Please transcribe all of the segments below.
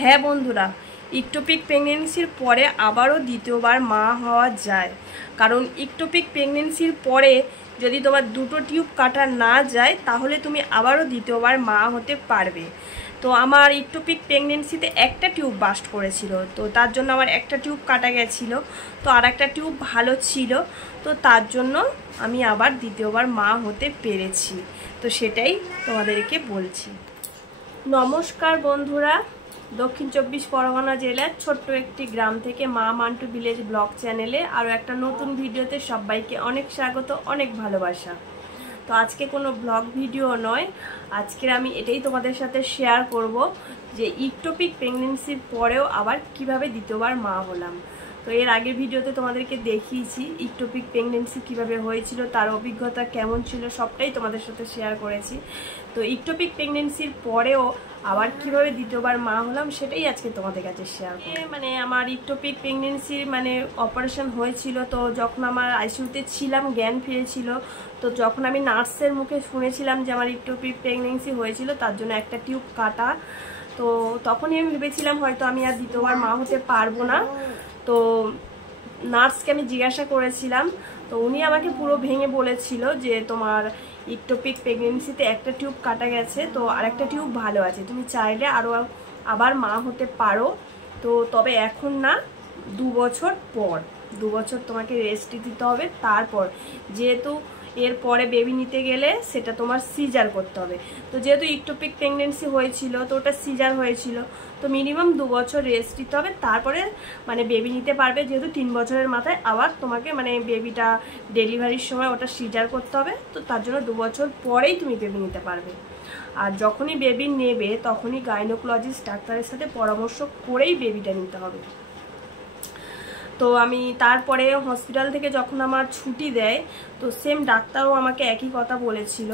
হ্যাঁ বন্ধুরা, ইকটোপিক প্রেগনেন্সির পরে আবারও দ্বিতীয়বার মা হওয়া যায়। কারণ ইকটোপিক প্রেগনেন্সির পরে যদি তোমার দুটো টিউব কাটা না যায় তাহলে তুমি আবারও দ্বিতীয়বার মা হতে পারবে। তো আমার ইকটোপিক প্রেগনেন্সিতে একটা টিউব বাস্ট করেছিল, তো তার জন্য আমার একটা টিউব কাটা গেছিলো, তো আর একটা টিউব ভালো ছিল, তো তার জন্য আমি আবার দ্বিতীয়বার মা হতে পেরেছি। তো সেটাই তোমাদেরকে বলছি। নমস্কার বন্ধুরা, দক্ষিণ চব্বিশ পরগনা জেলার ছোট্ট একটি গ্রাম থেকে মা মান্টু ভিলেজ ব্লগ চ্যানেলে আরও একটা নতুন ভিডিওতে সবাইকে অনেক স্বাগত, অনেক ভালোবাসা। তো আজকে কোনো ব্লগ ভিডিও নয়, আজকের আমি এটাই তোমাদের সাথে শেয়ার করব যে ইকটোপিক প্রেগনেন্সির পরেও আবার কিভাবে দ্বিতীয়বার মা হলাম। তো এর আগের ভিডিওতে তোমাদেরকে দেখিয়েছি ইকটোপিক প্রেগনেন্সি কিভাবে হয়েছিল, তার অভিজ্ঞতা কেমন ছিল, সবটাই তোমাদের সাথে শেয়ার করেছি। তো ইকটোপিক প্রেগনেন্সির পরেও আবার কিভাবে দ্বিতীয়বার মা হলাম সেটাই আজকে তোমাদের কাছে শেয়ার করব। মানে আমার ইকটোপিক প্রেগনেন্সির অপারেশন হয়েছিল, তো যখন আমার আইসিইউতে ছিলাম জ্ঞান ফিরেছিল, তো যখন আমি নার্সের মুখে শুনেছিলাম যে আমার ইকটোপিক প্রেগনেন্সি হয়েছিল, তার জন্য একটা টিউব কাটা। তো তখনই আমি ভেবেছিলাম হয়তো আমি আর দ্বিতীয়বার মা হতে পারবো না। তো নার্সকে আমি জিজ্ঞাসা করেছিলাম, তো উনি আমাকে পুরো ভেঙে বলেছিল যে তোমার ইকটোপিক প্রেগনেন্সিতে একটা টিউব কাটা গেছে, তো আরেকটা টিউব ভালো আছে, তুমি চাইলে আরও আবার মা হতে পারো। তো তবে এখন না, 2 বছর পর, 2 বছর তোমাকে রেস্ট দিতে হবে। তারপর যেহেতু এরপরে বেবি নিতে গেলে সেটা তোমার সিজার করতে হবে, তো যেহেতু ইকটোপিক প্রেগনেন্সি হয়েছিল তো ওটা সিজার হয়েছিল, তো মিনিমাম 2 বছর রেস্ট দিতে হবে, তারপরে বেবি নিতে পারবে। যেহেতু 3 বছরের মাথায় আবার তোমাকে বেবিটা ডেলিভারির সময় ওটা সিজার করতে হবে, তো তার জন্য 2 বছর পরেই তুমি বেবি নিতে পারবে। আর যখনই বেবি নেবে তখনই গাইনোকোলজিস্ট ডাক্তারের সাথে পরামর্শ করেই বেবিটা নিতে হবে। তো আমি তারপরে হসপিটাল থেকে যখন আমার ছুটি দেয়, তো সেম ডাক্তারও আমাকে একই কথা বলেছিল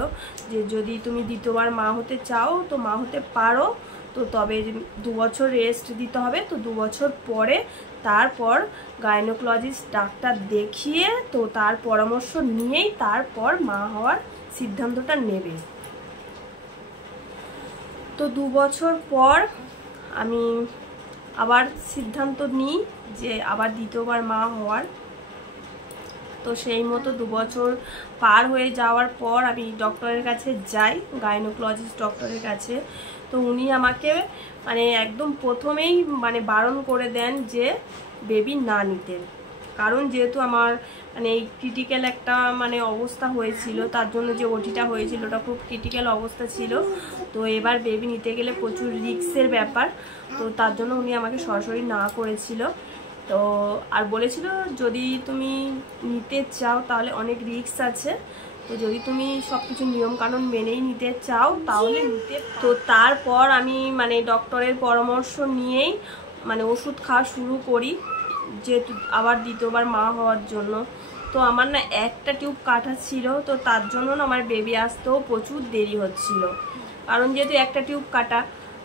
যে যদি তুমি দ্বিতীয়বার মা হতে চাও তো মা হতে পারো, তো তবে 2 বছর রেস্ট দিতে হবে। তো 2 বছর পরে তারপর গাইনোকোলজিস্ট ডাক্তার দেখিয়ে তো তার পরামর্শ নিয়েই তারপর মা হওয়ার সিদ্ধান্তটা নেবে। তো 2 বছর পর আমি আবার সিদ্ধান্ত নিই যে আবার দ্বিতীয়বার মা হওয়ার। তো সেই মতো 2 বছর পার হয়ে যাওয়ার পর আমি ডক্টরের কাছে যাই, গাইনোকোলজিস্ট ডক্টরের কাছে। তো উনি আমাকে একদম প্রথমেই বারণ করে দেন যে বেবি না নিতে। কারণ যেহেতু আমার ক্রিটিক্যাল একটা অবস্থা হয়েছিল, তার জন্য যে ওটিটা হয়েছিল ওটা খুব ক্রিটিক্যাল অবস্থা ছিল, তো এবার বেবি নিতে গেলে প্রচুর রিস্কের ব্যাপার, তো তার জন্য উনি আমাকে সরাসরি না করেছিল। তো আর বলেছিল যদি তুমি নিতে চাও তাহলে অনেক রিস্ক আছে, তো যদি তুমি সব কিছু নিয়মকানুন মেনেই নিতে চাও তাহলে নিতে। তো তারপর আমি ডক্টরের পরামর্শ নিয়েই ওষুধ খাওয়া শুরু করি, যেহেতু আবার দ্বিতীয়বার মা হওয়ার জন্য। তো আমার না একটা টিউব কাটা ছিল, তো তার জন্য না আমার বেবি আসতেও প্রচুর দেরি হচ্ছিল। কারণ যেহেতু একটা টিউব কাটা,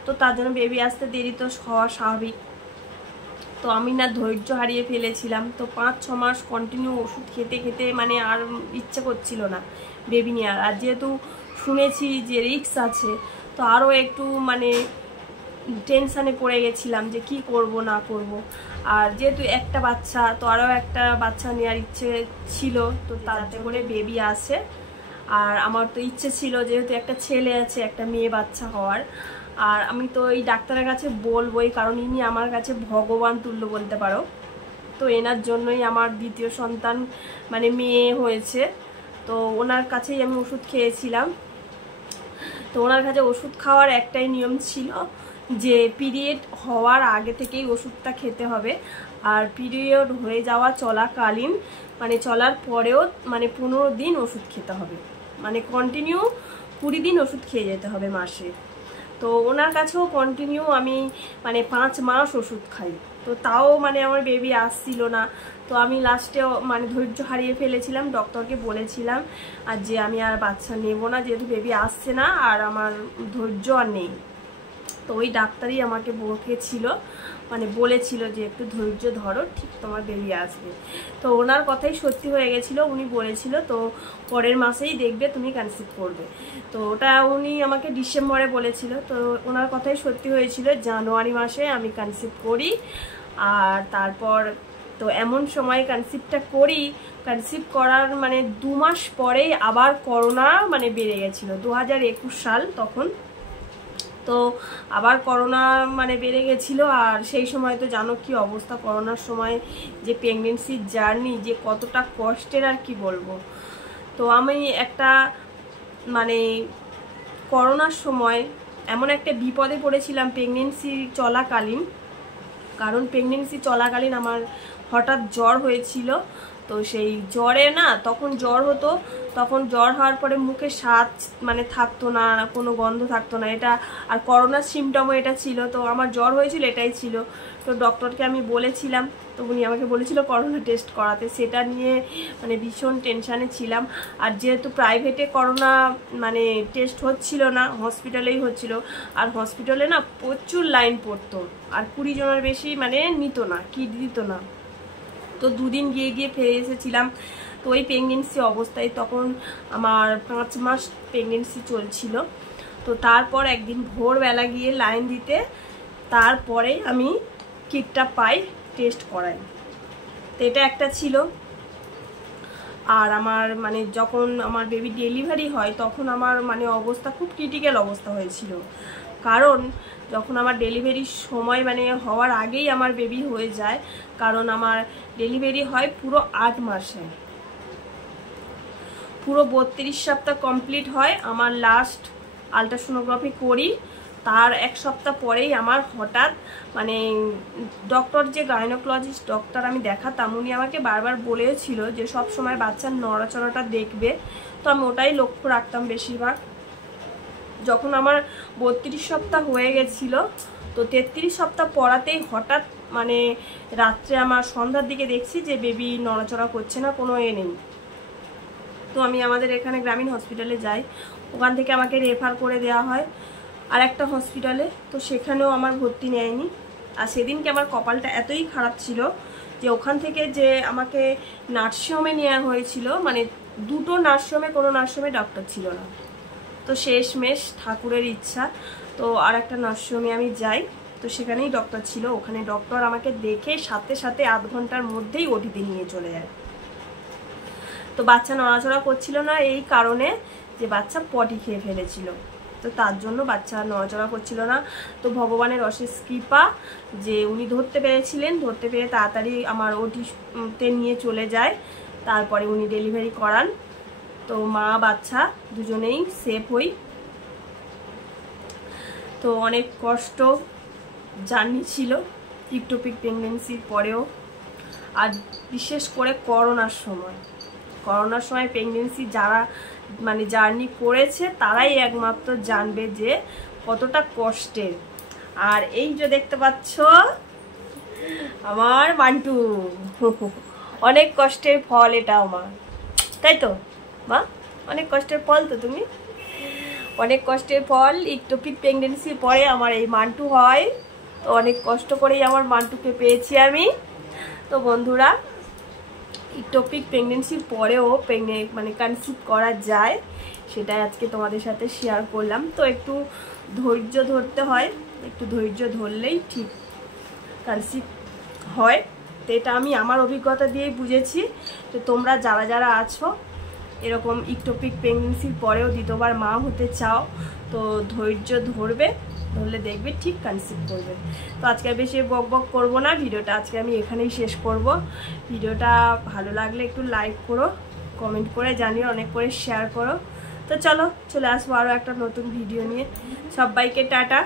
তো তার জন্য বেবি আসতে দেরি তো হওয়া স্বাভাবিক। তো আমি না ধৈর্য হারিয়ে ফেলেছিলাম, তো 5-6 মাস কন্টিনিউ ওষুধ খেতে খেতে আর ইচ্ছে করছিল না বেবি নেওয়ার। আর যেহেতু শুনেছি যে রিস্ক আছে, তো আরও একটু টেনশানে পড়ে গেছিলাম যে কি করব না করব। আর যেহেতু একটা বাচ্চা, তো আরও একটা বাচ্চা নেওয়ার ইচ্ছে ছিল, তো তাতে করে বেবি আসে। আর আমার তো ইচ্ছে ছিল যেহেতু একটা ছেলে আছে একটা মেয়ে বাচ্চা হওয়ার, আর আমি তো এই ডাক্তারের কাছে বলবোই, কারণ ইনি আমার কাছে ভগবান তুল্য বলতে পারো। তো এনার জন্যই আমার দ্বিতীয় সন্তান মেয়ে হয়েছে। তো ওনার কাছেই আমি ওষুধ খেয়েছিলাম। তো ওনার কাছে ওষুধ খাওয়ার একটাই নিয়ম ছিল যে পিরিয়ড হওয়ার আগে থেকেই ওষুধটা খেতে হবে, আর পিরিয়ড হয়ে যাওয়া চলাকালীন চলার পরেও 15 দিন ওষুধ খেতে হবে, কন্টিনিউ 20 দিন ওষুধ খেয়ে যেতে হবে মাসে। তো ওনার কাছেও কন্টিনিউ আমি 5 মাস ওষুধ খাই, তো তাও আমার বেবি আসছিল না। তো আমি লাস্টে ধৈর্য হারিয়ে ফেলেছিলাম, ডক্টরকে বলেছিলাম আর যে আমি আর বাচ্চা নেব না, যেহেতু বেবি আসছে না আর আমার ধৈর্য আর নেই। তো ওই ডাক্তারই আমাকে বকেছিল, মানে বলেছিল যে একটু ধৈর্য ধরো, ঠিক তোমার বেবি আসবে। তো ওনার কথাই সত্যি হয়ে গেছিলো, উনি বলেছিল তো পরের মাসেই দেখবে তুমি কনসিভ করবে। তো ওটা উনি আমাকে ডিসেম্বরে বলেছিল, তো ওনার কথাই সত্যি হয়েছিল, জানুয়ারি মাসে আমি কনসিভ করি। আর তারপর তো এমন সময় কনসিভটা করি, কনসিভ করার মানে 2 মাস পরেই আবার করোনা মানে বেড়ে গেছিলো, 2021 সাল তখন। তো আবার করোনা মানে বেড়ে গেছিলো। আর সেই সময় তো জানো কি অবস্থা, করোনার সময় যে প্রেগনেন্সির জার্নি যে কতটা কষ্টের আর কি বলবো। তো আমি একটা মানে করোনার সময় এমন একটা বিপদে পড়েছিলাম প্রেগনেন্সি চলাকালীন, কারণ প্রেগনেন্সি চলাকালীন আমার হঠাৎ জ্বর হয়েছিল। তো সেই জ্বরে না, তখন জ্বর হতো, তখন জ্বর হওয়ার পরে মুখে স্বাদ মানে থাকতো না, কোনো গন্ধ থাকতো না, এটা আর করোনার সিমটমও এটা ছিল। তো আমার জ্বর হয়েছিল, এটাই ছিল। তো ডক্টরকে আমি বলেছিলাম, তো উনি আমাকে বলেছিল করোনা টেস্ট করাতে, সেটা নিয়ে মানে ভীষণ টেনশানে ছিলাম। আর যেহেতু প্রাইভেটে করোনা মানে টেস্ট হচ্ছিল না, হসপিটালেই হচ্ছিল, আর হসপিটালে না প্রচুর লাইন পড়তো, আর 20 জনের বেশি মানে নিত না, কিট দিত না। তো 2 দিন গিয়ে ফিরে এসেছিলাম। তো ওই প্রেগনেন্সি অবস্থায় তখন আমার 5 মাস প্রেগনেন্সি চলছিল। তো তারপর একদিন ভোরবেলা গিয়ে লাইন দিতে, তারপরে আমি কিটটা পাই, টেস্ট করাই। তো এটা একটা ছিল। আর আমার মানে যখন আমার বেবি ডেলিভারি হয় তখন আমার মানে অবস্থা খুব ক্রিটিক্যাল অবস্থা হয়েছিল, কারণ যখন আমার ডেলিভারির সময় মানে হওয়ার আগেই আমার বেবি হয়ে যায়, কারণ আমার ডেলিভারি হয় পুরো 8 মাসে, পুরো 32 সপ্তাহ কমপ্লিট হয়। আমার লাস্ট আলট্রাসোনোগ্রাফি করি, তার 1 সপ্তাহ পরেই আমার হঠাৎ মানে ডক্টর যে গাইনোকোলজিস্ট ডক্টর আমি দেখাতাম, উনি আমাকে বারবার বলেছিল যে সব সময় বাচ্চার নড়াচড়াটা দেখবে। তো আমি ওটাই লক্ষ্য রাখতাম বেশিরভাগ। যখন আমার 32 সপ্তাহ হয়ে গেছিল, তো 33 সপ্তাহ পড়াতেই হঠাৎ মানে রাত্রে আমার সন্ধ্যার দিকে দেখছি যে বেবি নড়াচড়া করছে না, কোনো নেই। তো আমি আমাদের এখানে গ্রামীণ হসপিটালে যাই, ওখান থেকে আমাকে রেফার করে দেওয়া হয় আর একটা হসপিটালে। তো সেখানেও আমার ভর্তি নেয়নি। আর সেদিনকে আমার কপালটা এতই খারাপ ছিল যে ওখান থেকে যে আমাকে নার্সিংহোমে নেওয়া হয়েছিল, মানে 2টো নার্সিংহোমে, কোনো নার্সিংহোমে ডক্টর ছিল না। তো শেষমেশ ঠাকুরের ইচ্ছা, তো আর একটা নার্সিংহোমে আমি যাই। তো সেখানেই ডক্টর ছিল, ওখানে ডক্টর আমাকে দেখে সাথে সাথে 8 ঘন্টার মধ্যেই ওটিতে নিয়ে চলে যায়। তো বাচ্চা নড়াচড়া করছিল না এই কারণে যে বাচ্চা পটি খেয়ে ফেলেছিল, তো তার জন্য বাচ্চা নড়াচড়া করছিল না। তো ভগবানের অশেষ কৃপা যে উনি ধরতে পেরেছিলেন, ধরতে পেরে তাড়াতাড়ি আমার ওটিতে নিয়ে চলে যায়। তারপরে উনি ডেলিভারি করান। তো মা বাচ্চা দুজনেই সেফ হই। তো অনেক কষ্ট জার্নি ছিল ইকটোপিক প্রেগনেন্সির পরেও। আর বিশেষ করে করোনার সময় প্রেগনেন্সি যারা মানে জার্নি করেছে তারাই একমাত্র জানবে যে কতটা কষ্টের। আর এই যে দেখতে পাচ্ছ আমার মান্টু, অনেক কষ্টের ফল এটা আমার, তাই তো মা? অনেক কষ্টের ফল তো তুমি, অনেক কষ্টের ফল। ইকটোপিক প্রেগনেন্সির পরে আমার এই মান্টু হয়। তো অনেক কষ্ট করেই আমার মান্টুকে পেয়েছি আমি। তো বন্ধুরা, ইকটোপিক প্রেগনেন্সির পরেও মানে কনসিভ করা যায়, সেটা আজকে তোমাদের সাথে শেয়ার করলাম। তো একটু ধৈর্য ধরতে হয়, একটু ধৈর্য ধরলেই ঠিক কনসিভ হয়। তো এটা আমি আমার অভিজ্ঞতা দিয়েই বুঝেছি। তো তোমরা যারা যারা আছো এরকম ইকটোপিক প্রেগনেন্সির পরেও দ্বিতীয়বার মা হতে চাও, তো ধৈর্য ধরলে দেখবে ঠিক কনসিভ করবে। তো আজকে বেশি বক বক করবো না, ভিডিওটা আজকে আমি এখানেই শেষ করব। ভিডিওটা ভালো লাগলে একটু লাইক করো, কমেন্ট করে জানিও, অনেক করে শেয়ার করো। তো চলো চলে আসবো আরও একটা নতুন ভিডিও নিয়ে। সবাইকে টাটা।